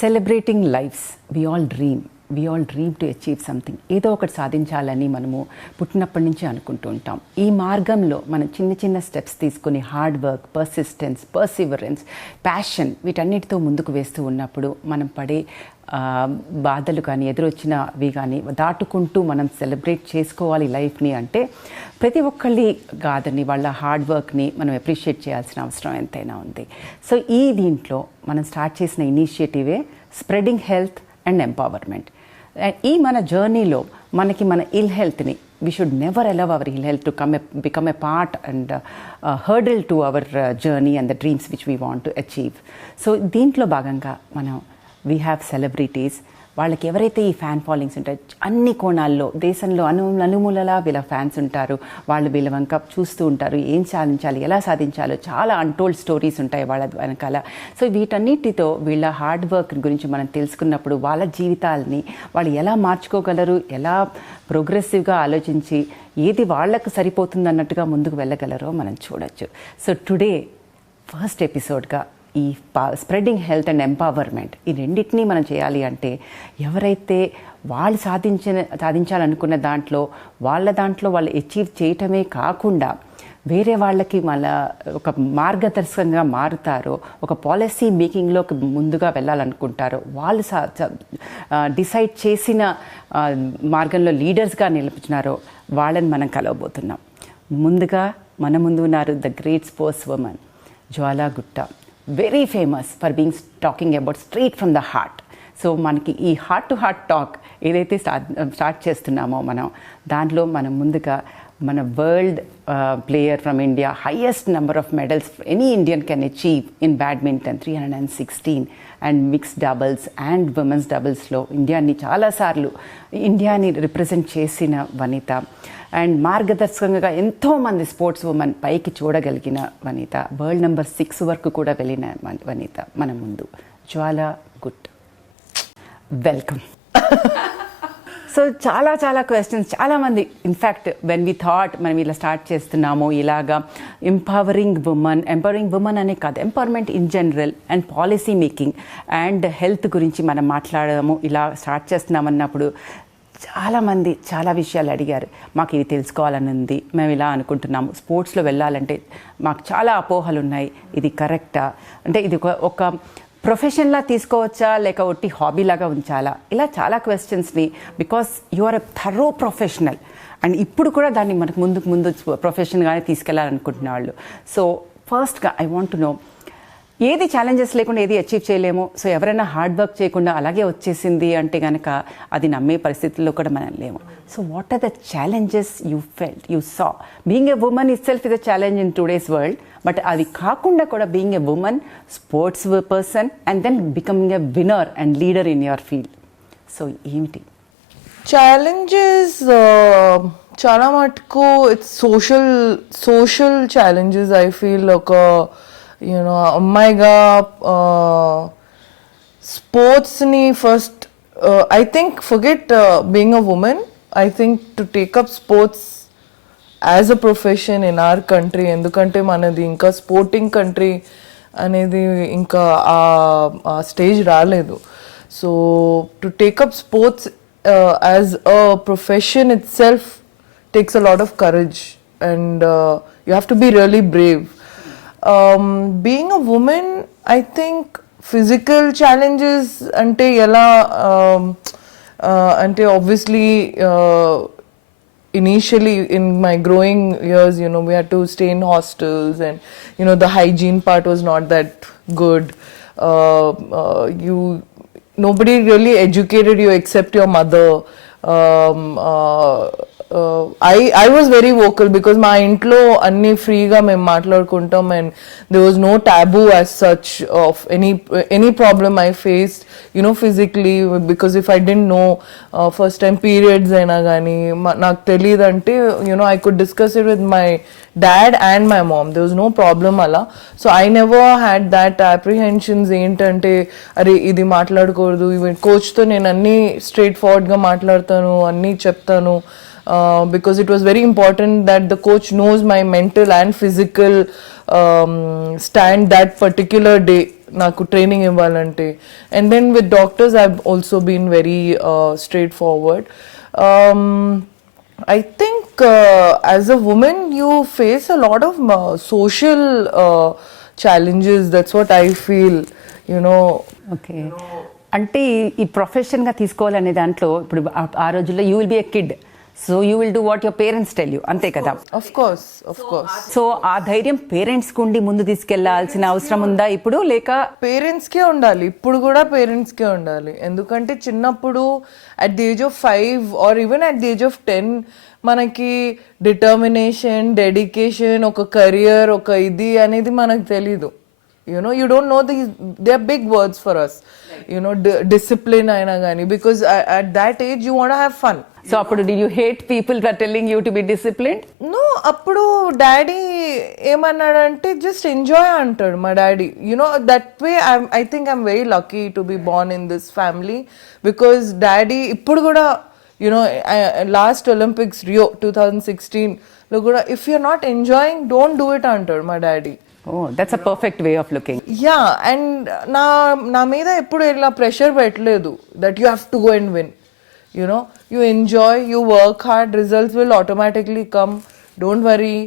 Celebrating lives we all dream to achieve something. ఏదో ఒకటి సాధించాలని మనము పుట్టినప్పటి నుంచి అనుకుంటూ ఉంటాం. ఈ మార్గంలో మనం చిన్న చిన్న స్టెప్స్ తీసుకుని హార్డ్ వర్క్, పర్సివరెన్స్, ప్యాషన్ వీటన్నిటితో ముందుకు వేస్తూ ఉన్నప్పుడు మనం పడే బాధలు కానీ ఎదురొచ్చినవి కానీ దాటుకుంటూ మనం సెలబ్రేట్ చేసుకోవాలి లైఫ్ని అంటే ప్రతి ఒక్కళ్ళి కాదని వాళ్ళ హార్డ్ వర్క్ని మనం అప్రిషియేట్ చేయాల్సిన అవసరం ఎంతైనా ఉంది. సో ఈ దీంట్లో మనం స్టార్ట్ చేసిన ఇనిషియేటివే స్ప్రెడింగ్ హెల్త్ అండ్ ఎంపవర్మెంట్. ఈ మన జర్నీలో మనకి మన ఇల్ హెల్త్ని we should never allow our ill health to become a part and hurdle to our journey and the dreams which we want to achieve. So దీంట్లో భాగంగా మనం we have celebrities. వాళ్ళకి ఎవరైతే ఈ ఫ్యాన్ ఫాలోయింగ్స్ ఉంటాయో అన్ని కోణాల్లో దేశంలో నలుమూలలా వీళ్ళ ఫ్యాన్స్ ఉంటారు. వాళ్ళు వీళ్ళ వంక చూస్తూ ఉంటారు, ఏం సాధించాలి, ఎలా సాధించాలో చాలా అన్టోల్డ్ స్టోరీస్ ఉంటాయి వాళ్ళ వెనకాల. సో వీటన్నిటితో వీళ్ళ హార్డ్ వర్క్ గురించి మనం తెలుసుకున్నప్పుడు వాళ్ళ జీవితాలని వాళ్ళు ఎలా మార్చుకోగలరు, ఎలా ప్రోగ్రెసివ్గా ఆలోచించి ఏది వాళ్లకు సరిపోతుంది అన్నట్టుగా ముందుకు వెళ్ళగలరో మనం చూడొచ్చు. సో టుడే ఫస్ట్ ఎపిసోడ్గా ఈ స్ప్రెడింగ్ హెల్త్ అండ్ ఎంపవర్మెంట్ ఈ రెండింటినీ మనం చేయాలి అంటే ఎవరైతే వాళ్ళు సాధించాలనుకున్న దాంట్లో వాళ్ళు అచీవ్ చేయటమే కాకుండా వేరే వాళ్ళకి మళ్ళా ఒక మార్గదర్శకంగా మారుతారో, ఒక పాలసీ మేకింగ్లోకి ముందుగా వెళ్ళాలనుకుంటారో, వాళ్ళు డిసైడ్ చేసిన మార్గంలో లీడర్స్గా నిలుపుతున్నారో వాళ్ళని మనం కలవబోతున్నాం. ముందుగా మన ముందు ఉన్నారు the great sports woman Jwala Gutta, very famous for being talking about straight from the heart. So మనకి ఈ హార్ట్ టు హార్ట్ టాక్ ఏదైతే స్టార్ట్ చేస్తున్నామో దాంట్లో మనం ముందుగా మన world player from India, highest number of medals any Indian can achieve in badminton 316 and mixed doubles and women's డబుల్స్లో ఇండియాని రిప్రజెంట్ చేసిన వనిత అండ్ మార్గదర్శకంగా ఎంతోమంది స్పోర్ట్స్ ఉమెన్ పైకి చూడగలిగిన వనిత, వరల్డ్ నెంబర్ 6 వరకు కూడా వెళ్ళిన వనిత మన ముందు జ్వాలా గుట్టా. వెల్కమ్. సో చాలా క్వశ్చన్స్ చాలామంది ఇన్ఫ్యాక్ట్ వెన్ వి థాట్ మనం ఇలా స్టార్ట్ చేస్తున్నాము ఇలాగా ఎంపవరింగ్ ఉమెన్ అనే కాదు, empowerment in general and policy making and health గురించి మనం మాట్లాడదాము ఇలా స్టార్ట్ చేస్తున్నామన్నప్పుడు చాలామంది చాలా విషయాలు అడిగారు. మాకు ఇవి తెలుసుకోవాలని ఉంది, మేము ఇలా అనుకుంటున్నాము, స్పోర్ట్స్లో వెళ్ళాలంటే మాకు చాలా అపోహలు ఉన్నాయి, ఇది కరెక్టా, అంటే ఇది ఒక ప్రొఫెషన్లా తీసుకోవచ్చా లేక ఒట్టి హాబీలాగా ఉంచాలా, ఇలా చాలా క్వశ్చన్స్ని because you are a thorough professional and ఇప్పుడు కూడా దాన్ని మనకు ముందు ప్రొఫెషన్గానే తీసుకెళ్లాలనుకుంటున్న వాళ్ళు. సో ఫస్ట్గా ఐ వాంట్ టు నో, ఏది ఛాలెంజెస్ లేకుండా ఏది అచీవ్ చేయలేము. సో ఎవరైనా హార్డ్ వర్క్ చేయకుండా అలాగే వచ్చేసింది అంటే కనుక అది నమ్మే పరిస్థితుల్లో కూడా మనం లేము. So what are the challenges you saw? Being a woman itself is a challenge in today's world, but అది కాకుండా కూడా being a woman, sports person and then becoming a winner and leader in your field. So ఏమిటి challenges? చాలా మటుకు it's social challenges. I feel ఒక అమ్మాయిగా స్పోర్ట్స్ని first I think forget being a woman, I think to take up sports as a profession in our country, ఎందుకంటే మనది ఇంకా sporting country అనేది ఇంకా ఆ స్టేజ్ రాలేదు. So to take up sports as a profession it self takes a lot of courage and you have to be really brave. Being a woman, I think physical challenges ante ela ante obviously initially in my growing years, we had to stay in hostels and the hygiene part was not that good. Nobody really educated you except your mother. I was very vocal because my intlo anni free ga mem maatladukuntam and there was no taboo as such of any problem I faced physically, because if I didn't know first time periods aina gani నాకు తెలియదంటే I could discuss it with my dad and my mom. There was no problem ala. So I never had that apprehensions ఏంటంటే అరే ఇది మాట్లాడకూడదు. ఈవెన్ కోచ్తో నేను అన్నీ స్ట్రైట్ ఫార్వర్డ్గా మాట్లాడతాను, అన్నీ చెప్తాను. Because it was very important that the coach knows my mental and physical stand that particular day. నాకు ట్రైనింగ్ ఇవ్వాలంటే. And then with doctors I also been very straightforward. I think as a woman you face a lot of social challenges. That's what I feel, you know. Okay, అంటే ఈ ప్రొఫెషన్గా తీసుకోవాలనే దాంట్లో ఇప్పుడు ఆ రోజుల్లో you will be a kid, so you will do what your parents tell you, అంతే కదా? Of course. సో ఆ ధైర్యం పేరెంట్స్కి ఉండి ముందు తీసుకెళ్లాల్సిన అవసరం ఉందా ఇప్పుడు, లేక? పేరెంట్స్కే ఉండాలి, ఇప్పుడు కూడా పేరెంట్స్కే ఉండాలి. ఎందుకంటే చిన్నప్పుడు at the age of 5 or even at the age of 10 మనకి డిటర్మినేషన్, డెడికేషన్, ఒక కెరియర్, ఒక ఇది అనేది మనకు తెలీదు. You know, you don't know these, they are big words for us. You know, discipline aina gani, because at that age you want to have fun. So appudu did you hate people who are telling you to be disciplined? No, appudu daddy ఏమన్నాడంటే just enjoy అంటాడు మా daddy. You know, that way I think I'm very lucky to be born in this family, because daddy ఇప్పుడు కూడా, you know, last Olympics Rio 2016 లో కూడా if you're not enjoying, don't do it అంటాడు మా daddy. Oh, that's a perfect way of looking. Yeah, and నా మీద ఎప్పుడు ఇలా ప్రెషర్ పెట్టలేదు that you have to go and win. You know, you enjoy, you work hard, results will automatically come. Don't worry.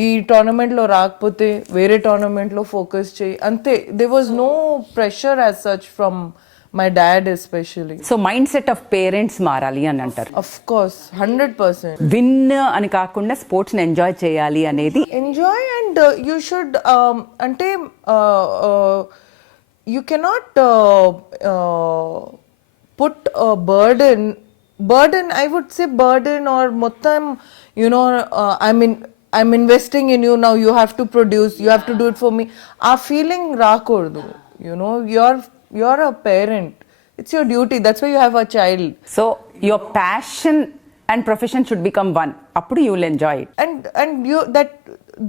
ఈ టోర్నమెంట్లో రాకపోతే వేరే టోర్నమెంట్లో ఫోకస్ చేయి అంతే. There was no pressure as such from my dad especially. So mind set of parents మారాలి అని అంటారు. Of course, 100%. విన్ అని కాకుండా స్పోర్ట్స్ని ఎంజాయ్ చేయాలి అనేది. Enjoy, and you should ante you cannot put a burden, I would say burden, or mottam, you know, I'm investing in you, now you have to produce, you have to do it for me. Aa feeling raakodu. You know, you're a parent, it's your duty, that's why you have a child. So your passion and profession should become one, appudu you will enjoy it. And you, that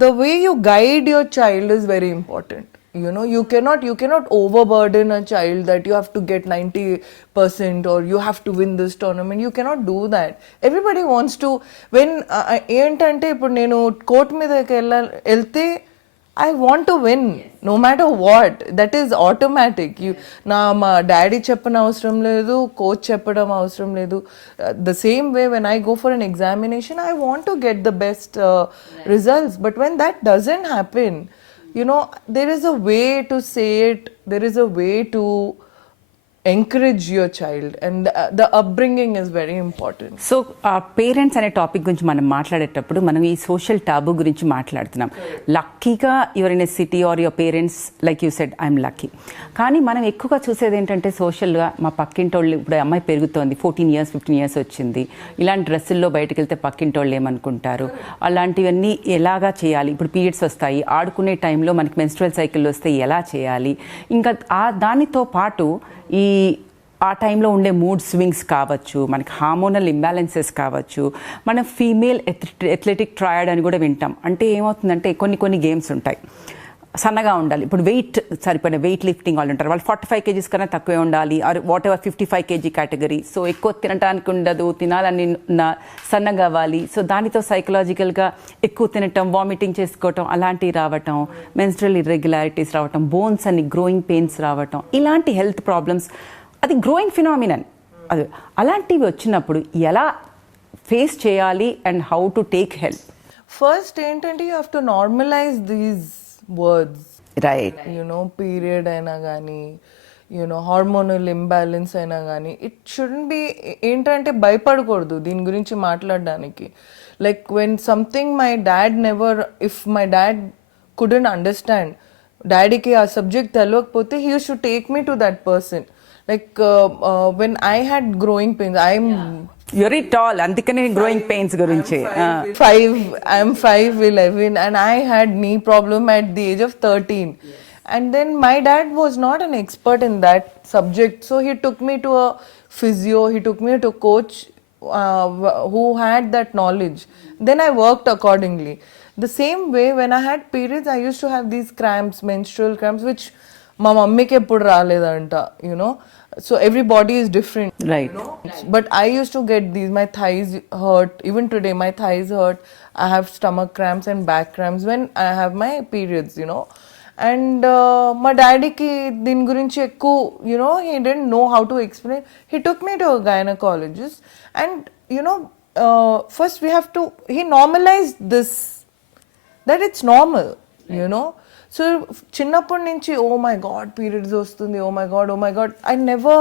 the way you guide your child is very important. You know, you cannot overburden a child that you have to get 90% or you have to win this tournament. You cannot do that. Everybody wants to, when ఏంటంటే ఇప్పుడు నేను కోర్ట్ మీదకి వెళ్తే I want to win no matter what. That is automatic. మా డాడీ చెప్పిన అవసరం లేదు, కోచ్ చెప్పడం అవసరం లేదు. The same way when I go for an examination, I want to get the best results. But when that doesn't happen, you know, there is a way to say it, there is a way to encourage your child, and the upbringing is very important. So parents అనే టాపిక్ గురించి మనం మాట్లాడేటప్పుడు మనం ఈ సోషల్ టాబు గురించి మాట్లాడుతున్నాం. లక్కీగా your in a city or your parents like you said I'm lucky. కానీ మనం ఎక్కువగా చూసేది ఏంటంటే సోషల్గా మా పక్కింటోళ్ళు, ఇప్పుడు అమ్మాయి పెరుగుతోంది, 14 years 15 years వచ్చింది, ఇలాంటి డ్రెస్సుల్లో బయటకు వెళ్తే పక్కింటోళ్ళు ఏమనుకుంటారు, అలాంటివన్నీ ఎలాగా చేయాలి, ఇప్పుడు పీరియడ్స్ వస్తాయి, ఆడుకునే టైంలో మనకి మెన్స్ట్రువల్ సైకిల్ వస్తే ఎలా చేయాలి, ఇంకా దానితో పాటు ఆ టైంలో ఉండే మూడ్ స్వింగ్స్ కావచ్చు, మనకి హార్మోనల్ ఇంబ్యాలెన్సెస్ కావచ్చు, మనం ఫీమేల్ అథ్లెటిక్ ట్రయడ్ అని కూడా వింటాం. అంటే ఏమవుతుందంటే కొన్ని గేమ్స్ ఉంటాయి, సన్నగా ఉండాలి, ఇప్పుడు వెయిట్ సరిపడిన వెయిట్ లిఫ్టింగ్ వాళ్ళు ఉంటారు, వాళ్ళు 45 kgs కన్నా తక్కువే ఉండాలి, or whatever 55 kg category. So ఎక్కువ తినడానికి ఉండదు, తినాలని సన్నగా అవ్వాలి. సో దానితో సైకలాజికల్గా ఎక్కువ తినటం, వామిటింగ్ చేసుకోవటం అలాంటివి రావటం, మెన్స్ట్రల్ ఇర్రెగ్యులారిటీస్ రావటం, బోన్స్ అని గ్రోయింగ్ పెయిన్స్ రావటం, ఇలాంటి హెల్త్ ప్రాబ్లమ్స్, అది గ్రోయింగ్ ఫినామినన్. అది అలాంటివి వచ్చినప్పుడు ఎలా ఫేస్ చేయాలి and how to take help? First ఏంటంటే you have to normalise these words, right? You know, period aina gani, you know, hormonal imbalance aina gani, it shouldn't be ఏంటంటే భయపడకూడదు దీని గురించి మాట్లాడడానికి. Like when something my dad never, if my dad couldn't understand, డాడీకి ఆ సబ్జెక్ట్ తెలియకపోతే he used to take me to that person. Like when I had growing pains, You're very tall, అందుకనే growing pains గురించి. I'm 5'11" and I had knee problem at the age of 13. And then my dad was not an expert in that subject, so he took me to a physio, he took me to a coach who had that knowledge. Then I worked accordingly. The same way when I had periods, I used to have these cramps, menstrual cramps, which మా మమ్మీకి ఎప్పుడు రాలేదంట, you know. So every body is different, right? You know? But I used to get these, my thighs hurt, even today my thighs hurt, I have stomach cramps and back cramps when I have my periods, you know. And మా డాడీకి దీని గురించి ఎక్కువ you know he didn't know how to explain. He took me to gynaecologist and you know first we have to he normalise this that it's normal, you know. So చిన్నప్పటి నుంచి oh my god periods వస్తుంది, oh my god, I never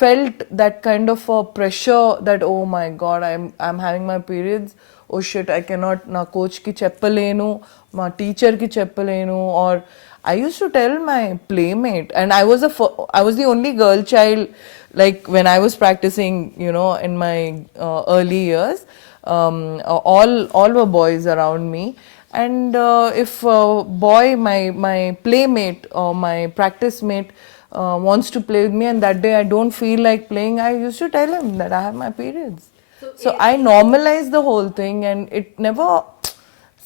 felt that kind of a pressure that oh my god I'm having my periods, oh shit I cannot నా coach కి చెప్పలేను, మా teacher కి చెప్పలేను. Or I used to tell my playmate, and I was the only girl child, like when I was practicing, you know, in my early years. All were boys around me, and if a boy, my playmate or my practice mate wants to play with me and that day I don't feel like playing, I used to tell him that I have my periods. So I normalized the whole thing, and it never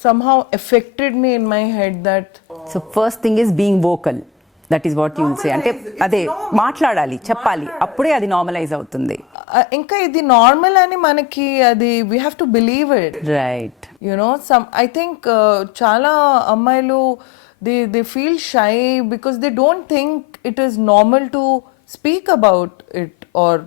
somehow affected me in my head that so first thing is being vocal, that is what you say. అంటే అదే మాట్లాడాలి, చెప్పాలి, అప్పుడే అది నార్మలైజ్ అవుతుంది. ఇంకా ఇది నార్మల్ అని మనకి అది we have to believe it, right? You know I think చాలా అమ్మాయిలు they feel shy because they don't think it is normal to speak about it or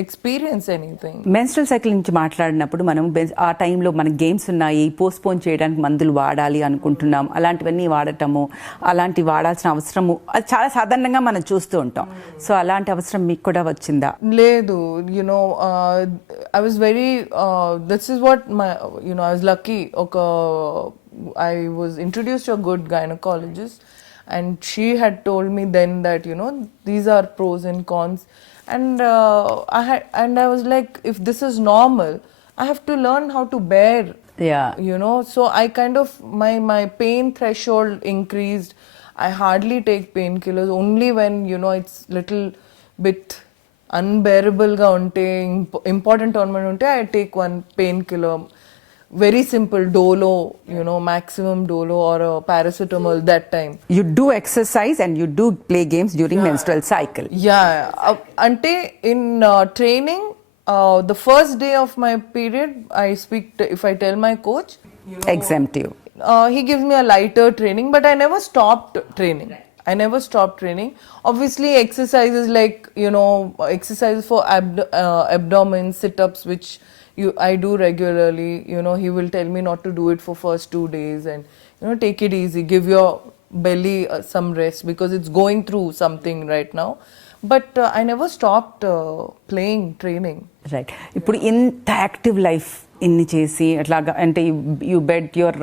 experience anything. Menstrual cycle నుంచి మాట్లాడినప్పుడు మనం ఆ టైంలో మన గేమ్స్ ఉన్నాయి, పోస్ట్పోన్ చేయడానికి మందులు వాడాలి అనుకుంటున్నాం, అలాంటివన్నీ వాడటము, అలాంటి వాడాల్సిన అవసరము అది చాలా సాధారణంగా మనం చూస్తూ ఉంటాం. సో అలాంటి అవసరం మీకు కూడా వచ్చిందా? లేదు, you know I was very this is what my you know I was lucky. I was introduced to a good gynecologist, and she had told me then that, you know, these are pros and cons. And I was like, if this is normal, I have to learn how to bear. Yeah. You know, so I kind of my pain threshold increased. I hardly take painkillers, only when, you know, it's little bit unbearable ga unte, important tournament unte I take one painkiller. Very simple Dolo, you know, maximum Dolo or a paracetamol that time. You do exercise and you do play games during menstrual cycle. Yeah, ante in training, the first day of my period, I speak if I tell my coach, you know, Exempt you. He gives me a lighter training, but I never stopped training. I never stopped training. Obviously, exercises like, you know, exercises for abdomen, sit-ups, which I do regularly. You know, he will tell me not to do it for first 2 days, and, you know, take it easy, give your belly some rest because it's going through something right now. But I never stopped playing, training. Right. ఇప్పుడు ఇంత active life ఇన్ని చేసి అట్లాగా అంటే you bet your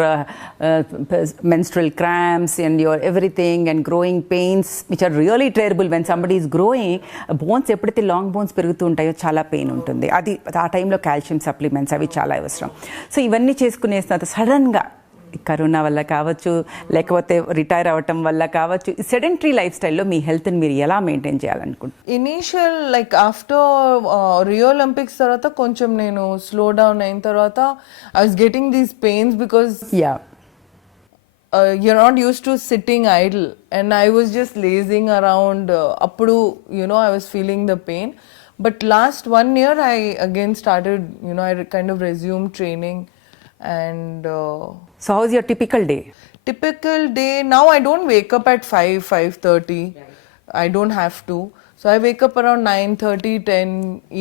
menstrual cramps and your everything and growing pains which are really terrible when somebody is growing. Bones ఎప్పుడైతే long bones పెరుగుతూ ఉంటాయో చాలా పెయిన్ ఉంటుంది. అది ఆ టైంలో కాల్షియం సప్లిమెంట్స్ అవి చాలా అవసరం. సో ఇవన్నీ చేసుకునే తర్వాత సడన్గా కరోనా వల్ల కావచ్చు, లేకపోతే రిటైర్ అవ్వటం వల్ల కావచ్చు, సెడెంటరీ లైఫ్ స్టైల్లో మీ హెల్త్ని మీరు ఎలా మెయింటైన్ చేయాలనుకుంటున్నారు? Initial like after Rio Olympics తర్వాత కొంచెం నేను స్లో డౌన్ అయిన తర్వాత I was getting these pains because you're not used to sitting idle, and I was just lazing around. Appudu, you know, I was feeling the pain. But last 1 year I again started, you know, I kind of resumed training. And so how's your typical day? Typical day now, I don't wake up at 5:30. I don't have to. So I wake up around 9:30, 10,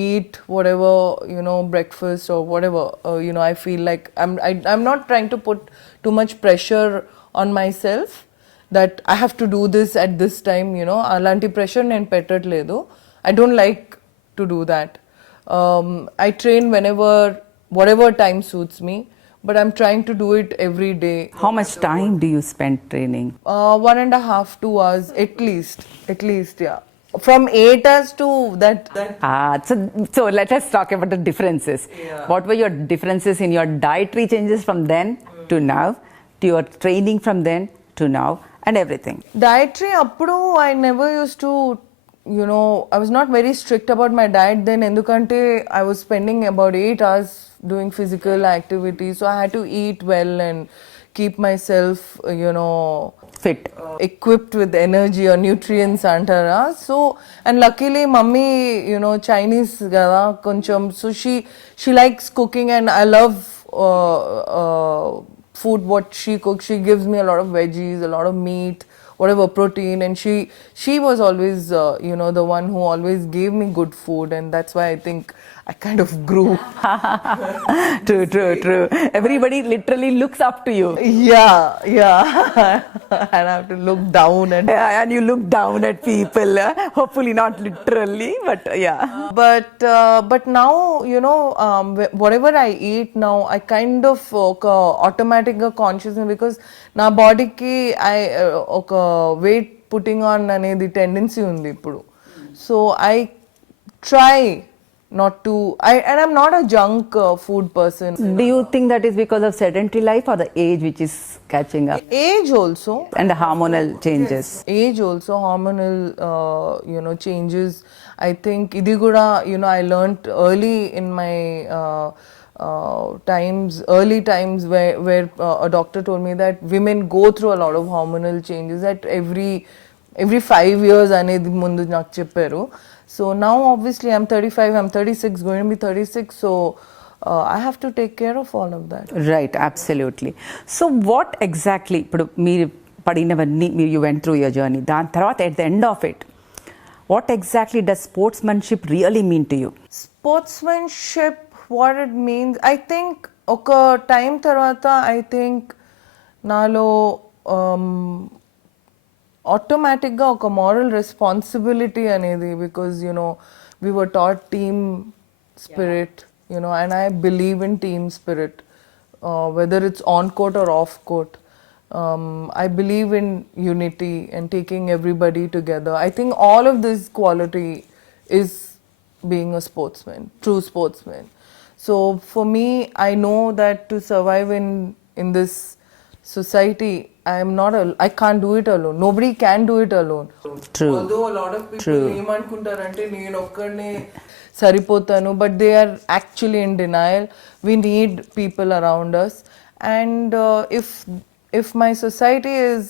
eat whatever, you know, breakfast or whatever. You know, I feel like I'm not trying to put too much pressure on myself that I have to do this at this time, you know. Alanti pressure nen pettatledu. I don't like to do that. I train whatever time suits me, but I'm trying to do it every day. How much time do you spend training? 1.5, 2 hours at least, yeah. From 8 hours to that. So let us talk about the differences. Yeah. What were your differences in your dietary changes from then to now, to your training from then to now, and everything? Dietary appudu I never used to, you know, I was not very strict about my diet then, endukante I was spending about 8 hours doing physical activity, so I had to eat well and keep myself, you know, Fit. Equipped with energy or nutrients antara. So, and luckily mummy, you know, Chinese gada koncham, so she likes cooking, and I love food what she cooks. She gives me a lot of veggies, a lot of meat, whatever protein, and she was always the one who always gave me good food, and that's why I think I kind of grew. True. Everybody literally looks up to you. Yeah. And I have to look down and Yeah, and you look down at people. Hopefully not literally, but yeah. but now whatever I eat now, I kind of automatic consciousness, because నా బాడీకి ఒక wait putting on అనేది టెండెన్సీ ఉంది ఇప్పుడు. So I try not to, and I'm not a junk food person. Do you think that is because of sedentary life or the age which is catching up? Age also. And the hormonal changes. Age also, hormonal changes. I think idi kuda I learnt early in my early times where a doctor told me that women go through a lot of hormonal changes at every 5 years అనేది ముందు నాకు చెప్పారు. So now obviously I'm 35, I'm 36, going to be 36, so I have to take care of all of that. Right, absolutely. So what exactly, ఇప్పుడు మీరు పడినవన్నీ you went through your journey, దాని తర్వాత at the end of it, what exactly does sportsmanship really mean to you? Sportsmanship, what it means, I think ఒక టైం తర్వాత I think నాలో ఆటోమేటిక్గా ఒక మారల్ రెస్పాన్సిబిలిటీ అనేది, because we were taught team spirit, and I believe in team spirit, whether it's on court or off court. I believe in unity and taking everybody together. I think all of this quality is being a sportsman, true sportsman. So for me, I know that to survive in this society, I can't do it alone. Nobody can do it alone. True. Although a lot of people ఏమనుకుంటారంటే నేను ఒక్కడనే సరిపోతాను, but they are actually in denial. We need people around us, and if my society is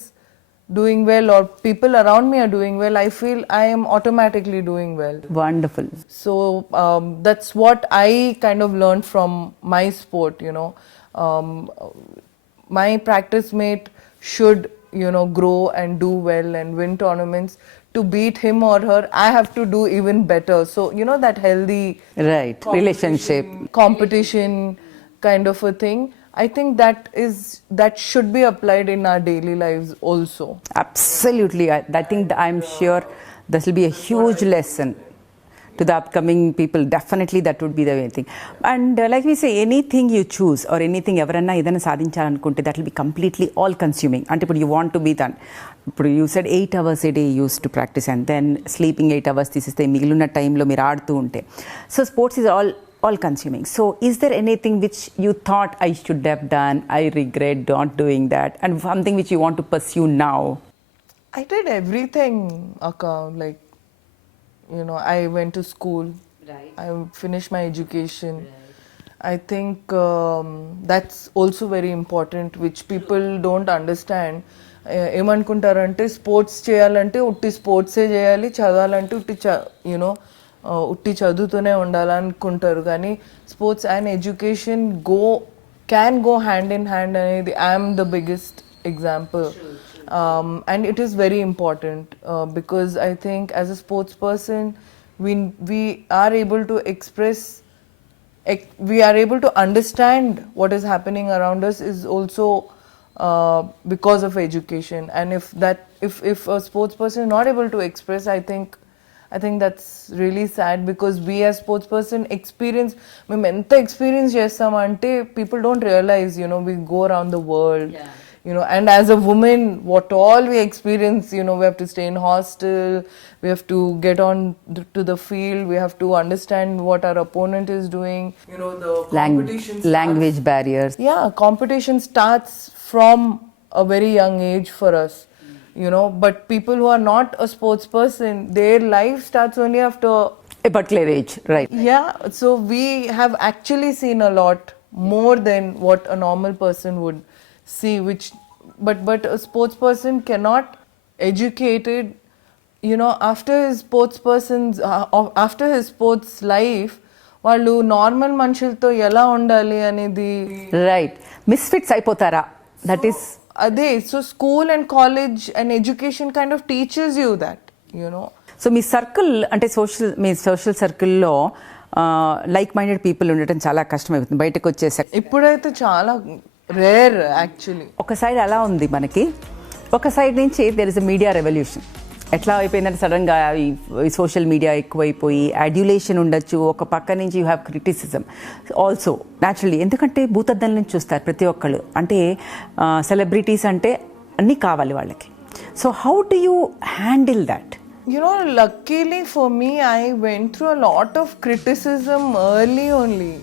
doing well or people around me are doing well, I feel I am automatically doing well. Wonderful. So that's what I kind of learned from my sport. My practice mate should grow and do well and win tournaments. To beat him or her, I have to do even better. So that healthy Right, relationship. competition kind of a thing, I think that should be applied in our daily lives also. Absolutely. I think I'm sure this will be a huge lesson to the upcoming people. Definitely that would be the main thing. And like we say, anything you choose or anything ఎవరన్నా ఏదైనా సాధించాలనుకుంటే that will be completely all consuming. అంటే ఇప్పుడు you want to be done. ఇప్పుడు you said 8 hours a day you used to practice, and then sleeping 8 hours తీసేస్తే మిగిలిన టైంలో మీరు ఆడుతూ ఉంటే. So sports is all consuming. So is there anything which you thought I should have done, I regret not doing that, and something which you want to pursue now? I did everything, Akka. Like, I went to school. Right. I finished my education. Right. I think that's also very important, which people don't understand. ఏమనుకుంటారంటే స్పోర్ట్స్ చేయాలంటే ఉట్టి స్పోర్ట్సే చేయాలి, చదవాలంటే ఉట్టి చదువుతూనే ఉండాలనుకుంటారు. కానీ sports and education can go hand in hand అనేది I'm the biggest example. And it is very important because I think as a sports person, we are able to express, we are able to understand what is happening around us is also because of education. And if a sports person is not able to express, I think that's really sad, because we as sports person experience, మేము ఎంత ఎక్స్పీరియన్స్ చేస్తామంటే people don't realize, we go around the world. Yeah. And as a woman, what all we experience, we have to stay in hostel, we have to get on to the field, we have to understand what our opponent is doing. The competition language barriers. Yeah, competition starts from a very young age for us. But people who are not a sports person, their life starts only after A particular age, right? Yeah, so we have actually seen a lot more than what a normal person would see, but a sports person cannot educated, after his sports life, వాళ్ళు normal మనుషులతో ఎలా ఉండాలి అనేది right misfits అయిపోతారా that is so school and college and education kind of teaches you that, you know. So మీ సర్కిల్ అంటే మీ సోషల్ సర్కిల్లో like minded people ఉండటం చాలా కష్టమైపోతుంది బయటకు వచ్చేసరికి. ఇప్పుడైతే చాలా రేర్ యాక్చువల్లీ. ఒక సైడ్ అలా ఉంది మనకి, ఒక సైడ్ నుంచి there is a media revolution. ఎట్లా అయిపోయిందంటే సడన్గా ఈ సోషల్ మీడియా ఎక్కువైపోయి అడ్యులేషన్ ఉండొచ్చు, ఒక పక్క నుంచి you have criticism also naturally. ఎందుకంటే భూతద్దం నుంచి చూస్తారు ప్రతి ఒక్కళ్ళు, అంటే సెలబ్రిటీస్ అంటే అన్నీ కావాలి వాళ్ళకి. So how do you handle that? You know, luckily for me, I went through a lot of criticism early only.